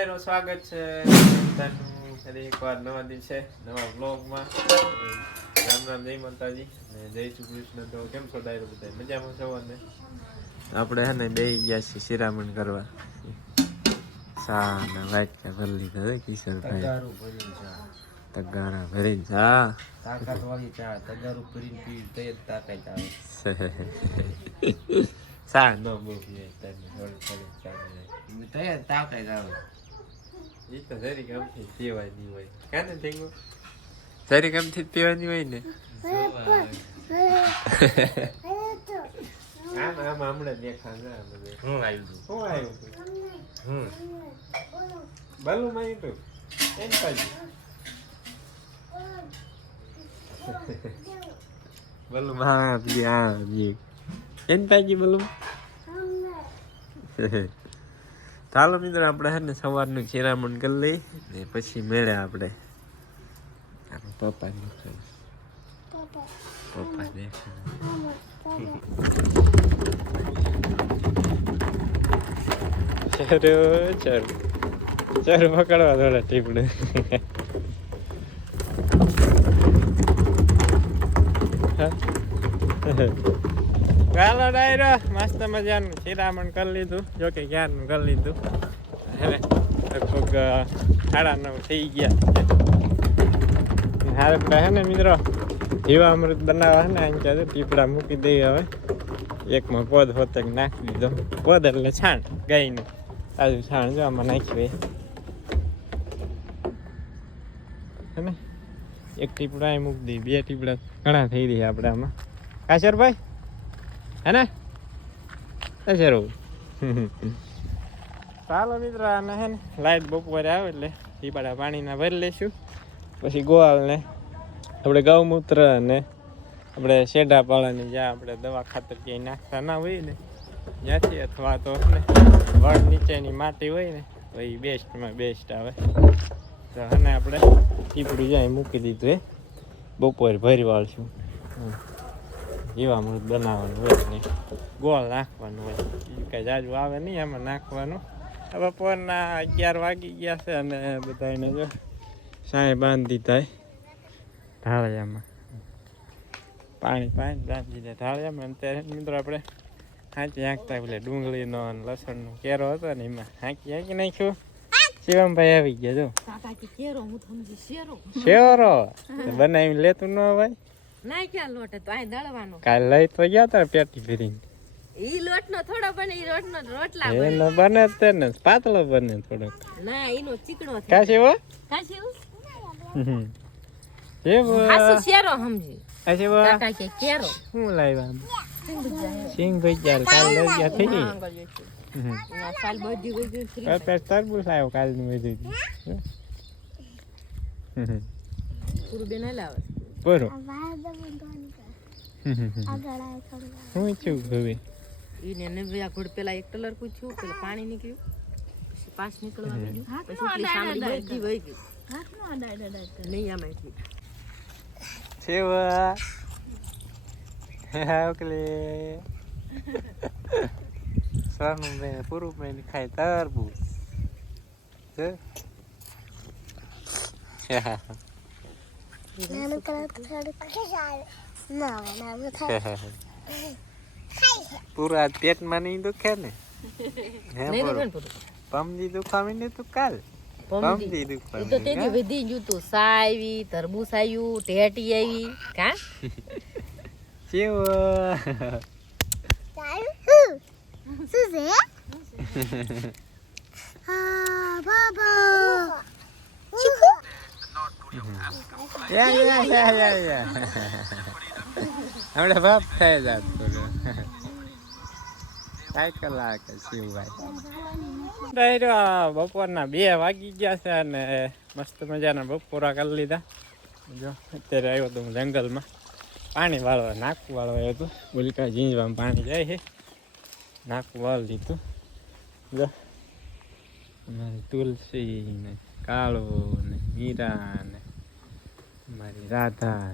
ડાયરો સ્વાગત છે. બધાનું ફરી એકવાર નવા દિવસે નવા બ્લોગમાં રામ રામ જય માતાજી. અને જય શ્રી કૃષ્ણ. તો કેમ છો ડાયરો બધા મજામાં છો અને? આપણે હે ને બે ગયા છીએ શિરામણ કરવા. સાને કે ભરી લીધા હે કિશોરભાઈ. તગારું ભરી જા તગારા ભરી જા તાકાત વાળી ચા તગારું ભરી પી તો જ તાકાત આવે. સા નો બહુ પીએ તને થોડી થોડી ચા પીએ. તો તાકાત આવે. ઈ તો જરી ગમથી પીવાની હોય કાને ઠીક જરી ગમથી જ પીવાની હોય ને આમ આમ હમણાં દેખા ના બધે હું આવ્યું શું આવ્યું હું બલું માં તું એમ પાજી belum માં પી આ પી એમ belum બલું ચાલો મિત્રો, આપણે હે ને સવારનું ચિરામણ કરી લઈ ને પછી મેળે આપણે. આપણે પપ્પા ચરો, ચર. ચર પકડવા થોડા ટીપડે. ચાલો ડાયરો, મસ્ત મજાનું. ચિરામણ કરી લીધું. જો કે ક્યારનું કરી લીધું. હવે લગભગ સાડા નવ થઈ ગયા. હારે આપણે હે ને મિત્રો જીવા અમૃત બનાવવા ને અહીં ક્યાં ટીપડા મૂકી દઈએ હવે. એકમાં પોદ હોતે નાખી દીધો. પોદ એટલે છાણ, ગાયનું. તાજું છાણ જો આમાં નાખ્યું દઈએ. એક ટીપડા એ મૂકી દઈએ, બે ટીપડા ઘણા થઈ રહ્યા આપણે આમાં કાશરભાઈ હે ને કાશર ચાલો મિત્રો, આને હે ને લાઈટ બપોરે આવે એટલે ટીપાડા પાણીના ભરી લઈશું. પછી ગોવાળને આપણે ગૌમૂત્ર અને આપણે શેઢા પાળાની જ્યાં આપણે દવા ખાતર ક્યાંય નાખતા ના હોય ને, જ્યાંથી અથવા તો ને વડ નીચેની માટી હોય ને, તો એ બેસ્ટમાં બેસ્ટ આવે. તો અને આપણે ટીપડું જ્યાં મૂકી દીધું એ બપોરે ભરી વાળશું. હમ. જીવામૃત બનાવવાનું હોય ને ગોળ નાખવાનું હોય એ કાંઈ જાજુ આવે નહીં એમાં નાખવાનું બપોરના અગિયાર વાગી ગયા છે અને બધાને જો સાંય બાંધી દીધા ઢાળિયામાં પાણી પાણી બાંધી દીધા ઢાળિયામાં અત્યારે મિત્રો આપણે હાંચી હાંકતા એટલે ડુંગળીનો અને લસણનો કેરો હતો ને એમાં હાંકી હાંકી નાખ્યું શિવમભાઈ આવી ગયા જો શેરો શેરો બનાવીને લેતું ન હોય ના ક્યાં લોટ તો આ દળવાનો. કાલ લઈ તો ગયા તા પેટી ફેરીને ઈ લોટ નો થોડો બને ઈ લોટ નો રોટલા બને. એનો બને તે ને પાતળો બને થોડો. ના ઈનો ચીકણો થાય કા શેવો કાશી શેવો હાસુ શેરો સમજી. આ શેવો કાકા કે કેરો શું લાવ્યા સિંગ ભજીયા કાલ લઈ ગયા થઈ ગઈ. બધી તરબૂચ આવ્યો કાલનું બધું. પૂરું બેન લાવે. બરો હું છું હવે ઈને ને બે આ ઘોડ પેલા એક કલર પૂછ્યું પેલા પાણી નીકળ્યું પછી પાસ નીકળવા માંડ્યું પછી સાંભળી ગઈ વહી ગઈ. નહીં આમાં એટલી હા ઓકલે. સોનું મેં પૂરું મેં ખાય તરબૂચ. જો પૂરા પેટમાં નહીં દુખે ને? હે બોલો. દુખે ને પૂરું? પમજી દુખાવી ને તું કાલ. પમજી. ઈ તો તેથી વધી ગયું તું સા આવી તરબૂચ આવ્યું ટેટી આવી કા? સેવા યા યા યા યા યા હમણાં બાપ થઈ જાત કાંઈ કલાક શિવભાઈ ડાયરો, બપોરના બે વાગી ગયા છે અને મસ્ત મજાના બપોરા કરી લીધા. જો, અત્યારે આવ્યો તો હું જંગલમાં. પાણી વાળવા નાકું વાળવા હતું હતો ઉલકા ઝીંઝવામાં પાણી જાય છે. નાકું વાળ લીધું. જો, અમારી તુલસી ને કાળો ને મીરા મારી રાધા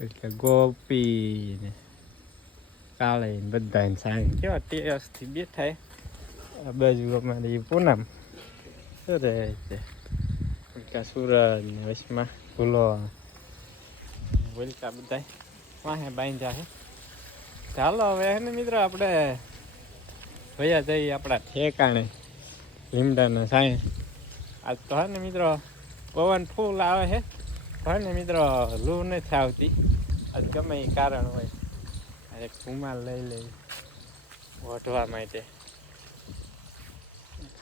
એટલે ગોપી ને કાળે બધા સાંજ કેવા ટેસ્ટથી બેઠા આ બાજુ અમારી પૂનમ રહે છે ઉલ્કા સૂરજ ને વચમાં ભૂલો ઉલ્કા બધા વાહે બાંધ્યા છે ચાલો હવે ને મિત્રો આપણે ભૈયા જઈએ આપણા ઠેકાણે લીમડાના સાંઈ આજ તો હા ને મિત્રો પવન ફૂલ આવે છે. પણ મિત્રો, લૂ નથી આવતી. આજ ગમે એ કારણ હોય. અરે રૂમાલ લઈ લઈ વઢવા માટે.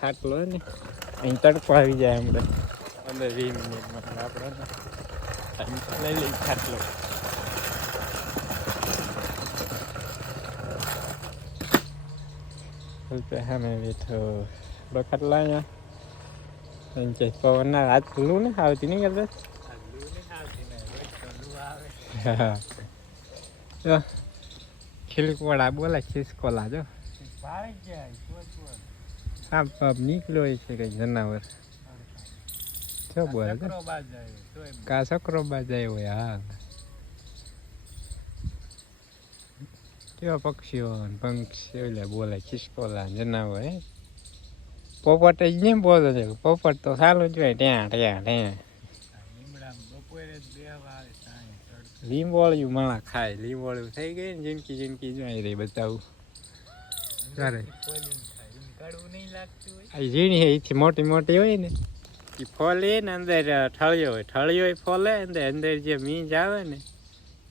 ખાટલો ને, અહીં તડકો આવી જાય હમણાં પંદર વીસ મિનિટમાં આપણે લઈ લઈ ખાટલો. સામે બેઠો. બખાટલા અહીંયા કે પવન ના હાથ લૂ ને આવતી નહીં હા. જો ખીલકોડા બોલા ખિસકોલા જો. સાપ બાપ, નીકળ્યો છે કઈ જનાવર. છો બોલે. કા સકરો બાજાય હોય, હા. કેવા પક્ષીઓ એટલે બોલે ખિસકોલા જનાવર, હે? પોપટ જ નહીં બોલે છે. પોપટ તો સારું જ હોય. ત્યાં ત્યાં ત્યાં. લીંબોળિયું મણા ખાય. લીંબોળિયું થઈ ગઈ ને જિંદગી જિંદગી જોઈ રહી બતાવું. ત્યારે ઝીણી એથી મોટી મોટી હોય ને. એ ફોલે ને અંદર ઠળિયો હોય. ઠળિયો ફોલે અંદર અંદર જે મીંજ આવે ને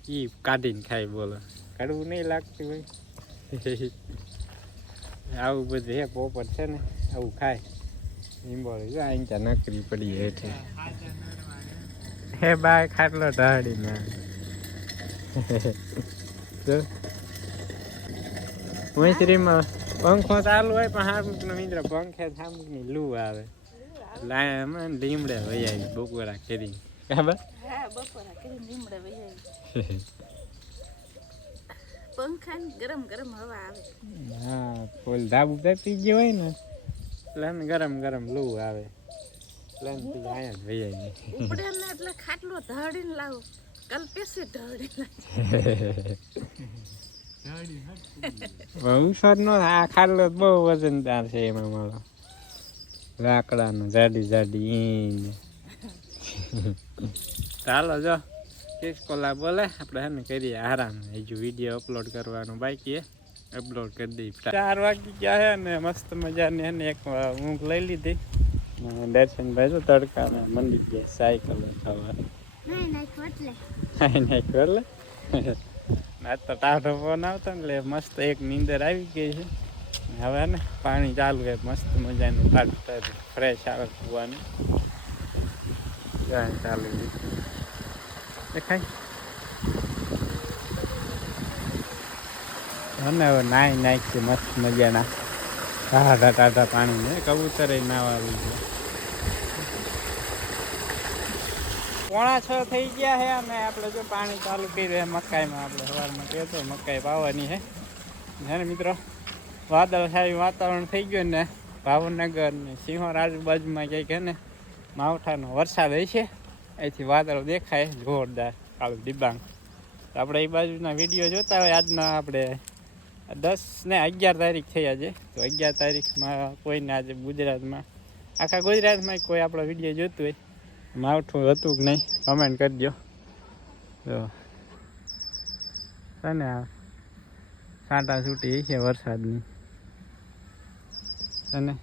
એ કાઢીને ખાય બોલો. કડવું નહીં લાગતું હોય. આવું બધું હે પોપટ છે ને આવું ખાય. લીંબોળી જો અહીં ત્યાં નકરી પડી હેઠે હે બાય ખાટલો ઢાળી ના મૈત્રીમાં પંખો ચાલુ હોય પણ હામુકનો મિત્ર પંખે હામુકની લૂ આવે. આમાં લીમડે વૈયા બપોરા કરી. ખબર હા બપોરા કરી લીમડે વહી પંખા ગરમ ગરમ હવા આવે. હા ફૂલ ધાબુ પી ગયો હોય ને એટલે ગરમ ગરમ લૂ આવે. આને પછી આયા જ વૈયા ઉપડે ને એટલે ખાટલો ધાડીને લાવો. કલ્પેસે ઢાળીને વંશજ નો આ ખાટલો બહુ વજનદાર છે એમાં મારો. લાકડાનો જાડી જાડી ઈંટ. ચાલો જો. કિસકોલા બોલે, આપણે હે ને કરીએ આરામ. હજુ વીડિયો અપલોડ કરવાનું બાકી અપલોડ કરી દઈ ચાર વાગી ગયા છે ને, મસ્ત મજાની હે ને, એક ઊંઘ લઈ લીધી. ને દર્શનભાઈ તો તડકા મંડી ગયા, સાયકલ થવા આજ તો ટાઢો ફોન આવતો ને મસ્ત એક નીંદર આવી ગઈ છે. હવે ને, પાણી ચાલુ છે, મસ્ત મજાનું ફ્રેશ આવે કૂવાનું ચાલુ. દેખાય. અને હવે નાઈ નાખી મસ્ત મજાના. ટાઢા ટાઢા પાણી કબૂતર નાવા આવી ગયા પોણા છ થઈ ગયા છે અને આપણે જો પાણી ચાલુ કર્યું મકાઈમાં. આપણે સવારમાં કહેતો મકાઈ વાવવાની છે હે ને મિત્રો, વાદળછાયું વાતાવરણ થઈ ગયું ને ભાવનગર ને સિંહોર આજુબાજુમાં ક્યાંક હે ને માવઠાનો વરસાદ હોય છે અહીંથી વાદળો દેખાય, જોરદાર કાળું ડિબાંગ આપણે એ બાજુના વીડિયો જોતા હોય, આજના આપણે દસ ને અગિયાર તારીખ થઈ આજે તો અગિયાર તારીખમાં કોઈને આજે ગુજરાતમાં, આખા ગુજરાતમાં કોઈ આપણો વીડિયો જોતું હોય, માવઠું હતું કે નહીં કમેન્ટ કરજો. તો છે ને આ સાંટા છૂટી છે વરસાદની. છે ને,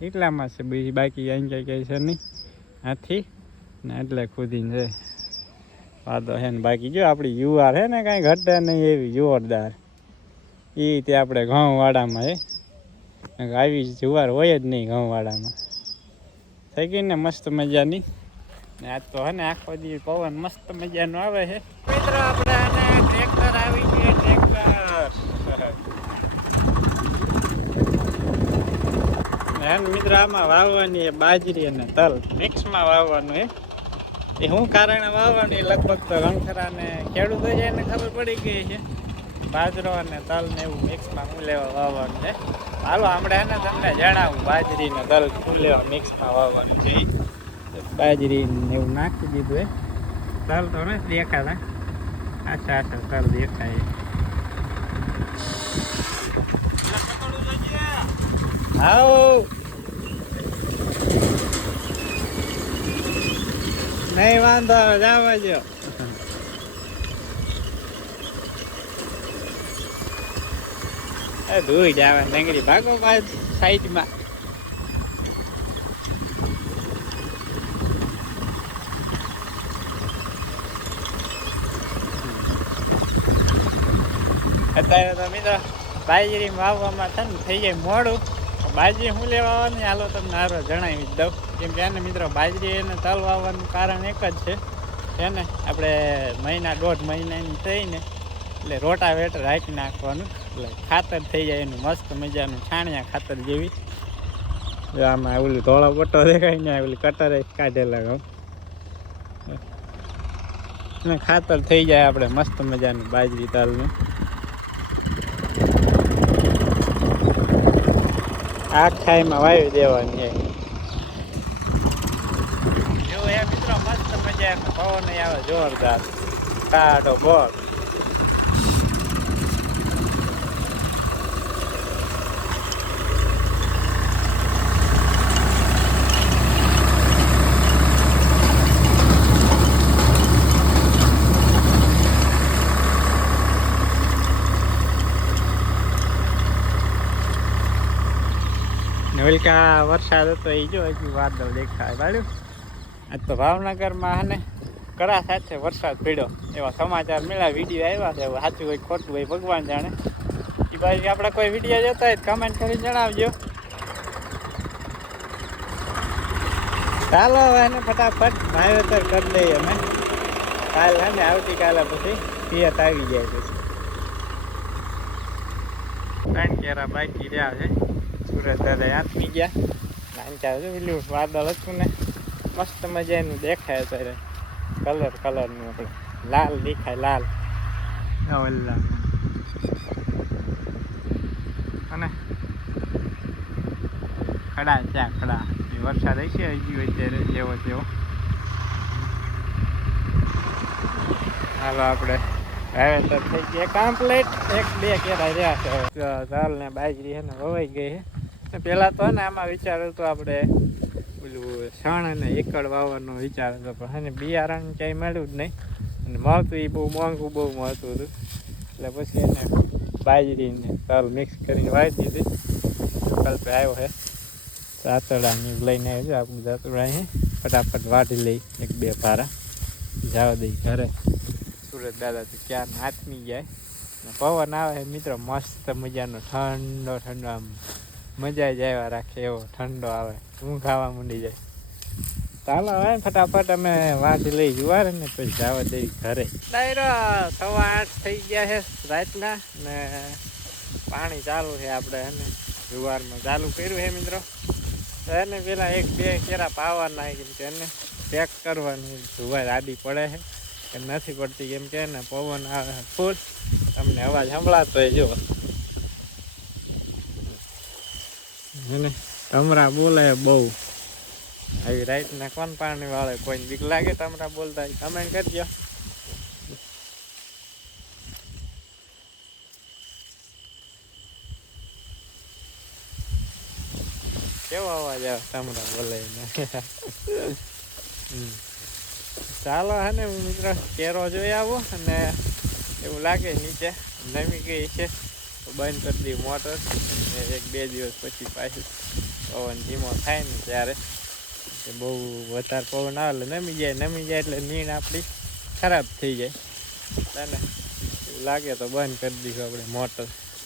એટલામાં છે, બીજી બાકી અહીં ક્યાંય ક્યાંય છે નહીં. આથી ને એટલે ખુદીને છે. વાતો છે ને બાકી જો આપણી યુવાર છે ને કાંઈ ઘટે નહીં એવી જોરદાર. એ તે આપણે ઘઉંવાડામાં નકર આવી જુવાર હોય જ નહીં ઘઉંવાડામાં. થઈ ગઈ ને મસ્ત મજાની? ને આજ તો હે ને આખો દી પવન મસ્ત મજાનો આવે છે મિત્રો આપણે આને ટ્રેક્ટર આવી ગયે ટ્રેક્ટર. ને મિત્ર આમાં વાવવાની બાજરી અને તલ મિક્સમાં વાવવાનું છે એ શું કારણે વાવવાનું લગભગ તો રંગખરા ને ખેડૂતો છે એને ખબર પડી ગઈ છે. બાજરો અને તલ ને એવું મિક્સમાં હું લેવા વાવવાનું છે. હાલો હમણાં એને તમને જણાવું, બાજરી ને તલ શું લેવા મિક્સમાં વાવવાનું છે. બાજરી ને એવું નાખી દીધું એ તલ તો નથી દેખાતા. આછા આછા તલ દેખાય. આવો નહીં, વાંધો આવે જો ધોઈ જાવે ડંગરી ભાગો પાછ સાઈડમાં. અત્યારે તો મિત્રો બાજરી વાવવામાં છે થઈ જાય મોડું. બાજરી શું લેવા આવવાની? હાલો તમને હારો જણાવી દઉં. કેમ કે એને મિત્રો બાજરી એને તલ વાવવાનું કારણ એક જ છે. એને આપણે મહિના દોઢ મહિનાની થઈને એટલે રોટા વેટર રાખી નાખવાનું. એટલે ખાતર થઈ જાય, એનું મસ્ત મજાનું છાણિયા ખાતર જેવી. આમાં ઓલું ધોળો પટ્ટો દેખાય ને, ઓલી કટર કાઢેલા ઘઉં ખાતર થઈ જાય આપણે મસ્ત મજાનું બાજરી તલનું. આખાઈમાં વાવી દેવાની જો એ મિત્રો મસ્ત મજા પવન આવે જોરદાર. કાઢો બોલ. નવલિકા વરસાદ હતો એ જો હજી વાદળ દેખાય બાળ્યું આજ તો ભાવનગરમાં ને કરા સાથે વરસાદ પડ્યો. એવા સમાચાર મળ્યા વીડિયો આવ્યા છે સાચું હોય ખોટું હોય, ભગવાન જાણે. એ બાજુ આપણે કોઈ વીડિયો જોતા હોય કમેન્ટ કરી જણાવજો. ચાલો હવે એને ફટાફટ ભાવેતર કરી દઈએ અમે. કાલ હે ને આવતીકાલે પછી પિયત આવી જાય પછી ત્રણ કેરા બાકી રહ્યા છે. સુરત દાદા આથમી ગયા. નાનકા છે પેલું વાદળ હતું ને મસ્ત મજાનું દેખાય અત્યારે. કલર કલરનું આપણે લાલ દેખાય લાલ. લાલ. અને ખડા ત્યાં ખડા. વરસાદ હશે હજી અત્યારે જેવો તેવો. હાલો આપણે હવે તો થઈ ગયા કમ્પ્લીટ એક, બે કેરા રહ્યા છે. ચાલ ને બાજરી છે વવાઈ ગઈ છે પહેલાં તો ને આમાં વિચાર હતો આપણે પેલું શણ અને એકડ વાવવાનો વિચાર હતો, પણ હે બિયારણ ક્યાંય મળ્યું જ નહીં. અને મળતું એ બહુ મોંઘું, બહુ મળતું હતું. એટલે પછી એને બાજરીને મિક્સ કરીને વાવી દીધી. કલ્પે આવ્યો છે સાતડાની લઈને આવ્યો છે, આપણું સાતડા ફટાફટ વાટી લઈ, એક બે ભારા. જાવ દઈ ઘરે. સુરત દાદા તો ક્યાં હાથમી જાય. પવન આવે મિત્રો, મસ્ત મજાનો. ઠંડો ઠંડો, આમ મજા જ આવ્યા રાખે એવો ઠંડો આવે. હું ખાવા માંડી જાય. ચાલો હવે ફટાફટ અમે વાંચ લઈ જુવાર ને પછી જવા દઈ ઘરે. ડાયરો, સવા આઠ થઈ ગયા છે રાતના ને પાણી ચાલુ છે આપણે એને જુવારમાં ચાલુ કર્યું છે મિત્રો. એને પેલા એક બે કેરા પાવા નાખી એને પેક કરવાની જુવાર આડી પડે છે. કે નથી પડતી કેમ કે ને પવન આવે ફૂલ. તમને અવાજ સંભળાતો હોય જો. તમરા બોલે બહુ. આવી રાઈટના કોણ પાણી વાળે? કોઈ બીક લાગે તમરા બોલતા? કમેન્ટ કરજો. કેવો અવાજ આવે તમરા બોલે હમ. ચાલો હે ને મિત્રો, કેરો જોઈ આવો અને એવું લાગે નીચે. નમી ગઈ છે. બંધ કરી દઈ મોટર. એક બે દિવસ પછી પાછું પવન ધીમો થાય ને ત્યારે કે બહુ વધારે પવન આવે એટલે નમી જાય. નમી જાય એટલે નીણ આપણી ખરાબ થઈ જાય. તને લાગે તો બંધ કરી દઈશું આપણે મોટર.